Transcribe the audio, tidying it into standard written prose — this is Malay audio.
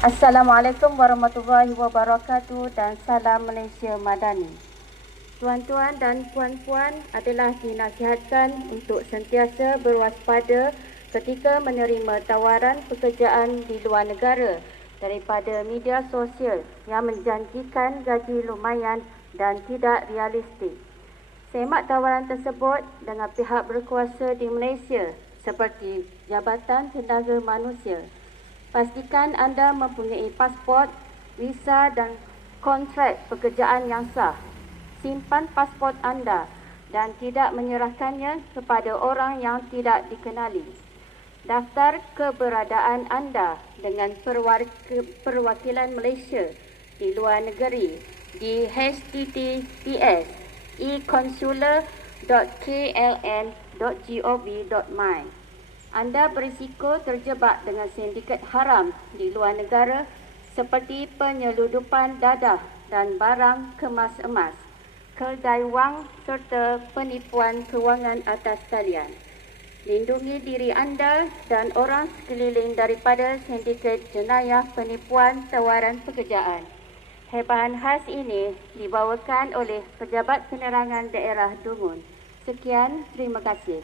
Assalamualaikum warahmatullahi wabarakatuh dan salam Malaysia Madani. Tuan-tuan dan puan-puan adalah dinasihatkan untuk sentiasa berwaspada ketika menerima tawaran pekerjaan di luar negara daripada media sosial yang menjanjikan gaji lumayan dan tidak realistik. Semak tawaran tersebut dengan pihak berkuasa di Malaysia seperti Jabatan Tenaga Manusia. Pastikan anda mempunyai pasport, visa dan kontrak pekerjaan yang sah. Simpan pasport anda dan tidak menyerahkannya kepada orang yang tidak dikenali. Daftar keberadaan anda dengan perwakilan Malaysia di luar negeri di https://econsular.kln.gov.my. Anda berisiko terjebak dengan sindiket haram di luar negara seperti penyeludupan dadah dan barang kemas emas, kedai wang serta penipuan kewangan atas talian. Lindungi diri anda dan orang sekeliling daripada sindiket jenayah penipuan tawaran pekerjaan. Hebahan khas ini dibawakan oleh Pejabat Penerangan Daerah Dungun. Sekian, terima kasih.